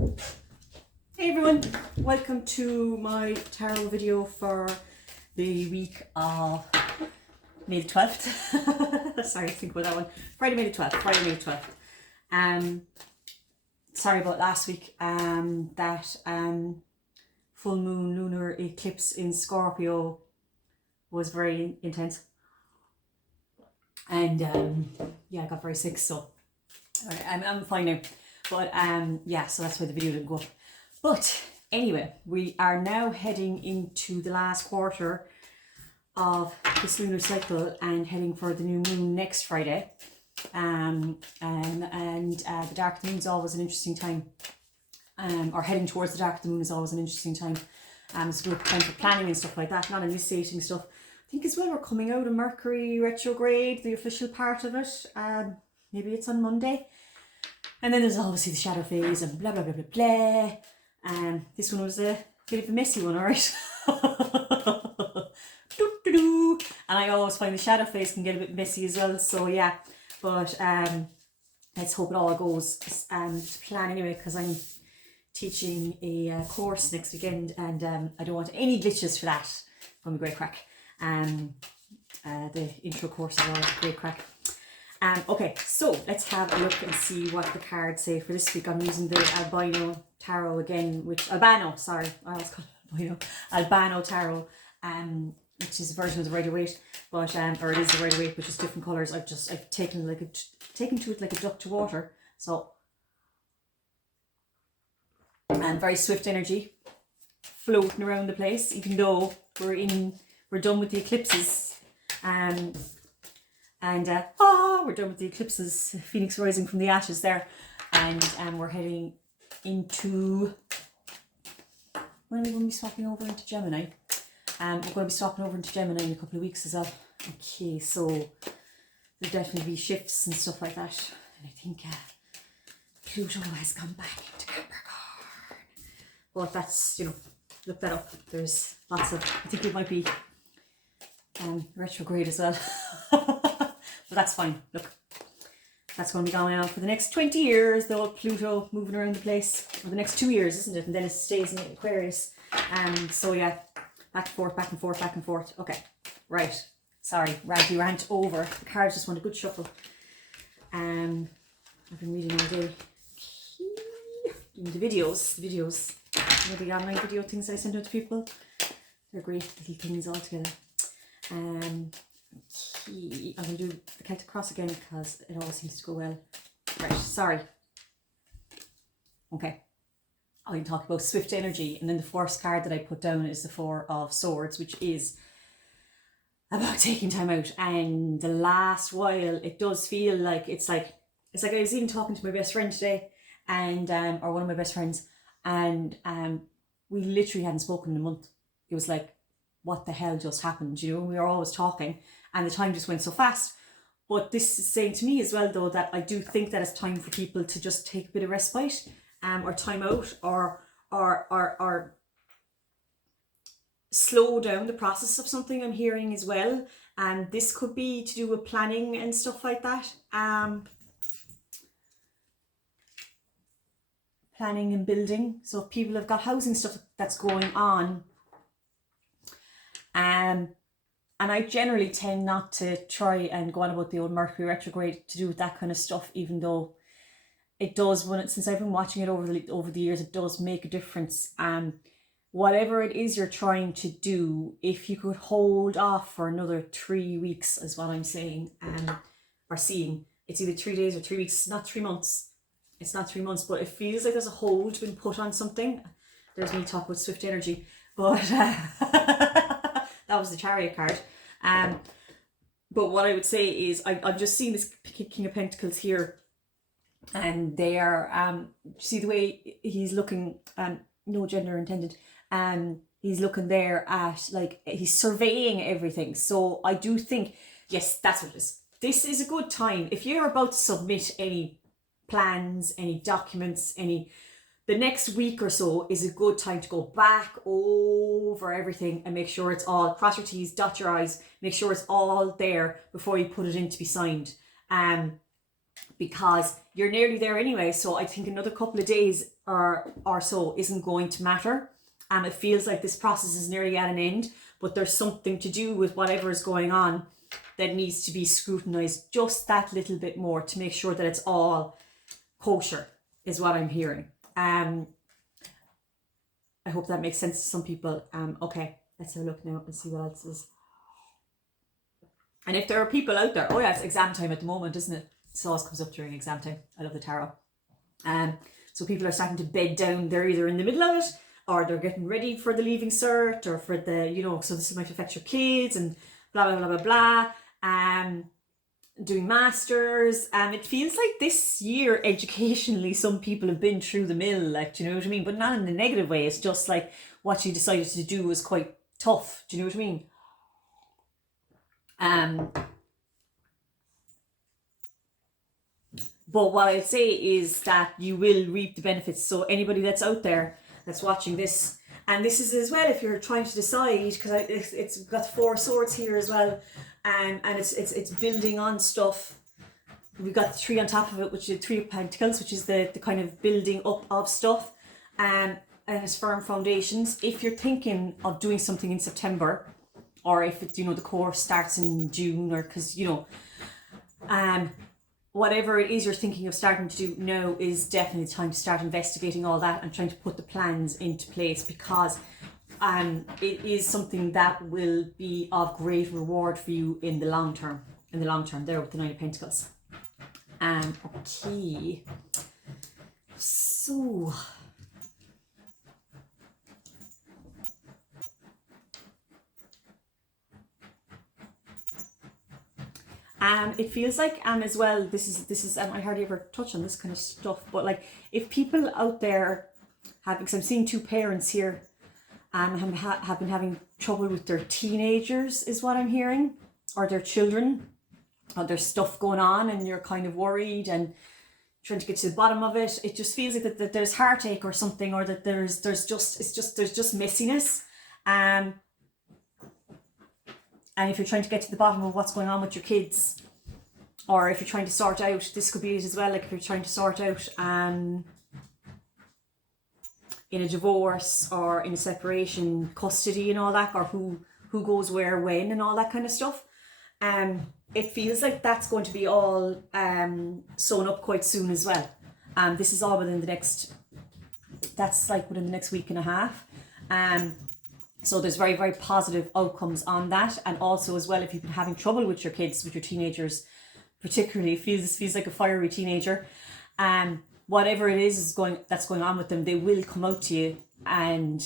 Hey everyone, welcome to my tarot video for the week of May the 12th. Sorry, think about that one. Friday, May the 12th. Sorry about last week. That full moon lunar eclipse in Scorpio was very intense. And yeah, I got very sick, so I'm fine now. But yeah, so that's why the video didn't go up. But anyway, we are now heading into the last quarter of this lunar cycle and heading for the new moon next Friday. The dark of the moon is always an interesting time. Or heading towards the dark of the moon is always an interesting time. It's a good time for planning and stuff like that, not initiating stuff. I think as well we're coming out of Mercury retrograde, the official part of it. Maybe it's on Monday. And then there's obviously the shadow phase and blah, blah, blah, blah, blah. This one was a bit of a messy one, alright? And I always find the shadow phase can get a bit messy as well, so yeah. But let's hope it all goes to plan anyway, because I'm teaching a course next weekend and I don't want any glitches for that. It's going to be great crack. The intro course is always great crack. Okay, so let's have a look and see what the cards say for this week. I'm using the Albino Tarot again, Albano Tarot, which is a version of the Rider-Waite, but or it is the Rider-Waite, which is different colours. I've taken to it like a duck to water. So very swift energy, floating around the place, even though we're done with the eclipses. We're done with the eclipses, Phoenix rising from the ashes there, and we're heading into, when are we going to be swapping over into Gemini? We're going to be swapping over into Gemini in a couple of weeks as well. Okay, so there'll definitely be shifts and stuff like that, and I think Pluto has come back into Capricorn, but that's, look that up. There's lots of, I think it might be retrograde as well. But that's fine. Look, that's going to be going on for the next 20 years, the old Pluto moving around the place. Or the next 2 years, isn't it? And then it stays in Aquarius. So yeah, back and forth, back and forth, back and forth. Okay, right. Sorry, raggy rant over. The cards just want a good shuffle. I've been reading all day. Doing the videos. You know, the online video things I send out to people. They're great little things all together. Okay, I'm going to do the Celtic Cross again because it always seems to go well. Right, sorry. Okay, I'm going to talk about swift energy, and then the first card that I put down is the Four of Swords, which is about taking time out. And the last while, it does feel like it's like I was even talking to my best friend today, and or one of my best friends, and we literally hadn't spoken in a month. It was like, what the hell just happened? We were always talking and the time just went so fast. But this is saying to me as well, though, that I do think that it's time for people to just take a bit of respite, or time out, or slow down the process of something. I'm hearing as well, and this could be to do with planning and stuff like that. Planning and building. So if people have got housing stuff that's going on, and I generally tend not to try and go on about the old Mercury retrograde to do with that kind of stuff, even though it does, since I've been watching it over the years, it does make a difference. Whatever it is you're trying to do, if you could hold off for another 3 weeks, is what I'm saying, or seeing. It's either 3 days or 3 weeks, not 3 months. It's not 3 months, but it feels like there's a hold been put on something. There's me talk about swift energy, but that was the Chariot card. But what I would say is I'm just seeing this King of Pentacles here, and they are see the way he's looking, no gender intended, he's looking there at, like, he's surveying everything. So I do think, yes, that's what it is. This is a good time if you're about to submit any plans, any documents, the next week or so is a good time to go back over everything and make sure it's all, cross your T's, dot your I's, make sure it's all there before you put it in to be signed. because you're nearly there anyway. So I think another couple of days or so isn't going to matter. It feels like this process is nearly at an end, but there's something to do with whatever is going on that needs to be scrutinized just that little bit more to make sure that it's all kosher, is what I'm hearing. I hope that makes sense to some people. Okay, let's have a look now and see what else is. And if there are people out there, oh yeah, it's exam time at the moment, isn't it? It always comes up during exam time. I love the tarot. So people are starting to bed down. They're either in the middle of it, or they're getting ready for the leaving cert, or for the, you know, so this might affect your kids and blah, blah, blah, blah, blah. Doing masters. It feels like this year, educationally, some people have been through the mill, like, do you know what I mean? But not in a negative way. It's just like what you decided to do was quite tough. Do you know what I mean? But what I'd say is that you will reap the benefits. So anybody that's out there that's watching this, and this is as well if you're trying to decide, because it's got 4 swords here as well, and it's building on stuff. We've got 3 on top of it, which is 3 of Pentacles, which is the kind of building up of stuff, and it's firm foundations. If you're thinking of doing something in September, or if it, you know, the course starts in June, or because, you know, whatever it is you're thinking of starting to do now is definitely time to start investigating all that and trying to put the plans into place, because it is something that will be of great reward for you in the long term. There with the 9 of Pentacles. Okay. So it feels like as well, this is I hardly ever touch on this kind of stuff, but like if people out there have, because I'm seeing 2 parents here have been having trouble with their teenagers, is what I'm hearing, or their children, or there's stuff going on and you're kind of worried and trying to get to the bottom of it. It just feels like that there's heartache or something, or that there's just messiness. And if you're trying to get to the bottom of what's going on with your kids, or if you're trying to sort out, this could be it as well, like if you're trying to sort out in a divorce or in a separation, custody and all that, or who goes where, when, and all that kind of stuff. It feels like that's going to be all sewn up quite soon as well. This is all within the next, that's like within the next week and a half. So there's very, very positive outcomes on that. And also as well, if you've been having trouble with your kids, with your teenagers, particularly, feels like a fiery teenager, whatever it is that's going on with them, they will come out to you. And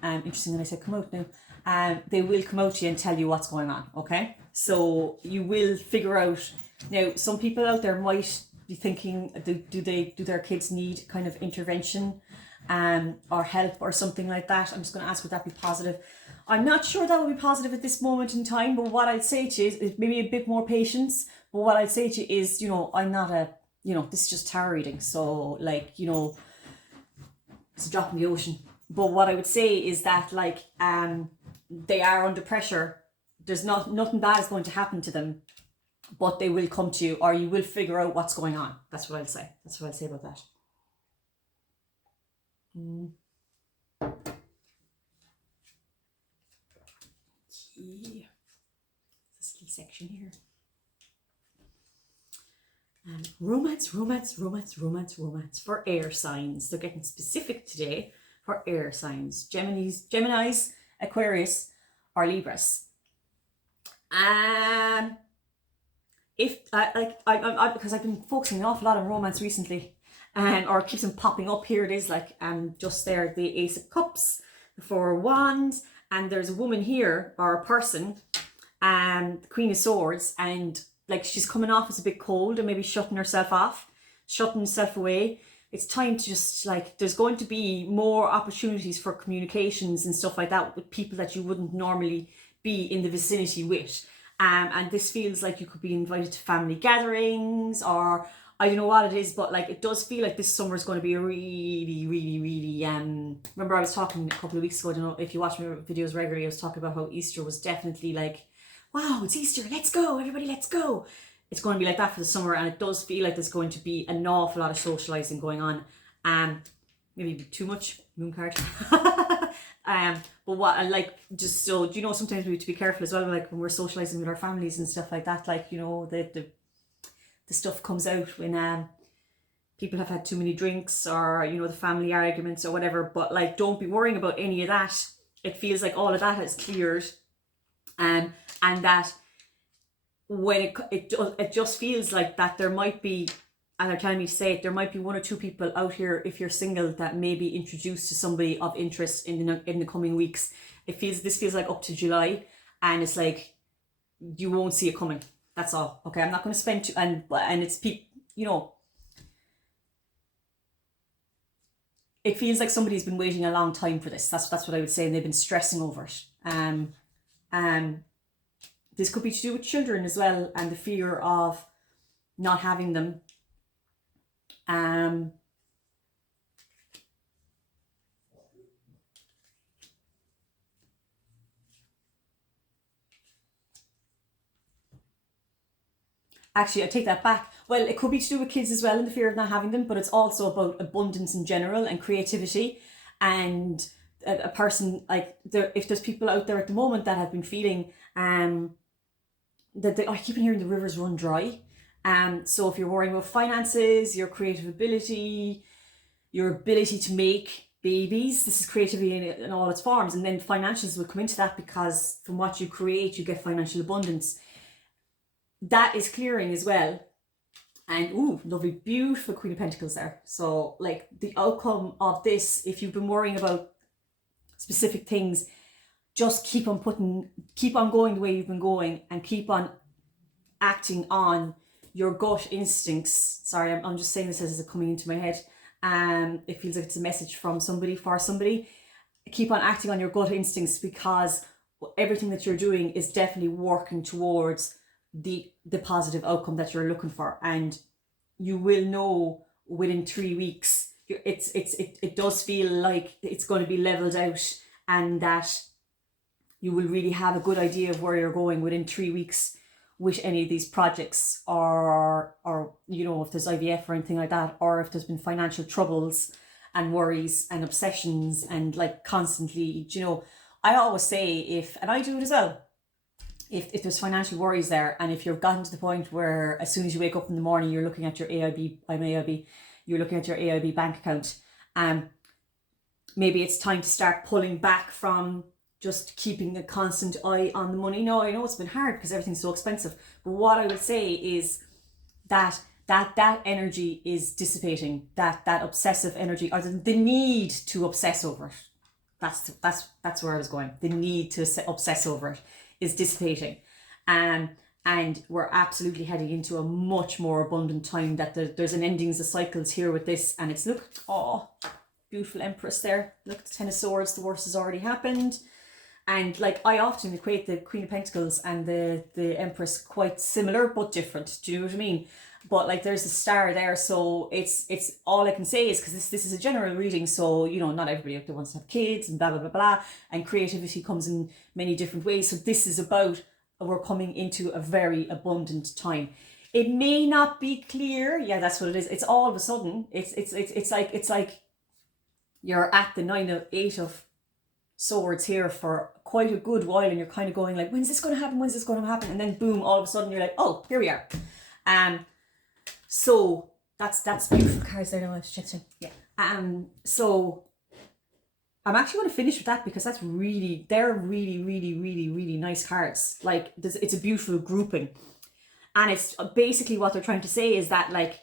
interesting that I said come out now. They will come out to you and tell you what's going on. Okay, so you will figure out. Now, some people out there might be thinking, do their kids need kind of intervention, or help or something like that? I'm just going to ask, would that be positive? I'm not sure that would be positive at this moment in time, but what I'd say to you is maybe a bit more patience. But what I'd say to you is, you know, I'm not a, you know, this is just tarot reading, so like, you know, it's a drop in the ocean. But what I would say is that, like, they are under pressure. There's nothing bad is going to happen to them, but they will come to you, or you will figure out what's going on. That's what I'll say. That's what I'll say about that. Okay. This little section here. Romance for air signs. They're getting specific today for air signs. Geminis, Aquarius, or Libras. If I because I've been focusing an awful lot on romance recently, or it keeps on popping up. Here it is, like just there, the Ace of Cups, the 4 of Wands, and there's a woman here, or a person, the Queen of Swords, and like she's coming off as a bit cold and maybe shutting herself away. It's time to just, like, there's going to be more opportunities for communications and stuff like that with people that you wouldn't normally be in the vicinity with. And this feels like you could be invited to family gatherings, or I don't know what it is, but like it does feel like this summer is going to be a really, really, really, remember I was talking a couple of weeks ago, I don't know if you watch my videos regularly, I was talking about how Easter was definitely like, wow, it's Easter, let's go, everybody, let's go. it's going to be like that for the summer, and it does feel like there's going to be an awful lot of socializing going on. Maybe too much moon card. But what I like, just so you know, sometimes we have to be careful as well, like when we're socializing with our families and stuff like that, like, you know, the stuff comes out when people have had too many drinks, or, you know, the family arguments or whatever. But like, don't be worrying about any of that. It feels like all of that has cleared, and that when it just feels like that there might be, and they're telling me to say it, there might be 1 or 2 people out here, if you're single, that may be introduced to somebody of interest in the coming weeks. This feels like up to July, and it's like you won't see it coming. That's all. Okay, I'm not going to spend and it's people, you know, it feels like somebody's been waiting a long time for this. That's what I would say, and they've been stressing over it. This could be to do with children as well, and the fear of not having them. Actually, I take that back. Well, it could be to do with kids as well, and the fear of not having them, but it's also about abundance in general and creativity. And a person, like, if there's people out there at the moment that have been feeling that I keep hearing the rivers run dry. So if you're worrying about finances, your creative ability, your ability to make babies, this is creativity in all its forms. And then financials will come into that, because from what you create, you get financial abundance. That is clearing as well. And ooh, lovely, beautiful Queen of Pentacles there. So like, the outcome of this, if you've been worrying about specific things, just keep on going the way you've been going, and keep on acting on your gut instincts. Sorry, I'm just saying this as it's coming into my head. It feels like it's a message from somebody for somebody. Keep on acting on your gut instincts, because everything that you're doing is definitely working towards the positive outcome that you're looking for. And you will know within 3 weeks. It does feel like it's going to be leveled out, and that you will really have a good idea of where you're going within 3 weeks with any of these projects, or you know, if there's IVF or anything like that, or if there's been financial troubles and worries and obsessions, and like constantly, you know, I always say, and I do it as well, if there's financial worries there, and if you've gotten to the point where as soon as you wake up in the morning, you're looking at your you're looking at your AIB bank account, maybe it's time to start pulling back from just keeping a constant eye on the money. No, I know it's been hard because everything's so expensive, but what I would say is that energy is dissipating, that obsessive energy, or the need to obsess over it. That's where I was going. The need to obsess over it is dissipating, and we're absolutely heading into a much more abundant time. That there's an endings of cycles here with this, and it's, look, oh, beautiful Empress there. Look, the Ten of Swords, the worst has already happened. And like, I often equate the Queen of Pentacles and the Empress quite similar but different. Do you know what I mean? But like, there's a star there, so it's all I can say is, because this is a general reading, so you know, not everybody out there wants to have kids and blah blah blah blah, and creativity comes in many different ways. So this is about, we're coming into a very abundant time. It may not be clear. Yeah, that's what it is. It's all of a sudden. It's like you're at the Eight of Swords here for quite a good while, and you're kind of going like, when's this going to happen? When's this going to happen? And then boom, all of a sudden you're like, oh, here we are. So that's beautiful cards there. No, yeah. So I'm actually going to finish with that, because they're really really nice cards. Like, it's a beautiful grouping, and it's basically what they're trying to say is that, like,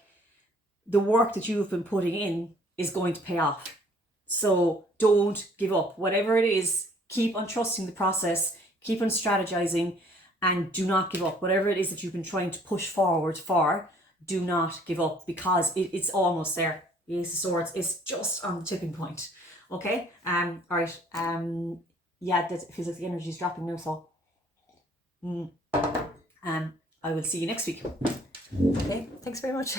the work that you've been putting in is going to pay off. So don't give up. Whatever it is, keep on trusting the process, keep on strategizing, and do not give up. Whatever it is that you've been trying to push forward for, do not give up, because it's almost there. The Ace of Swords is just on the tipping point. Okay? All right. Yeah, that feels like the energy is dropping now, so I will see you next week. Okay, thanks very much.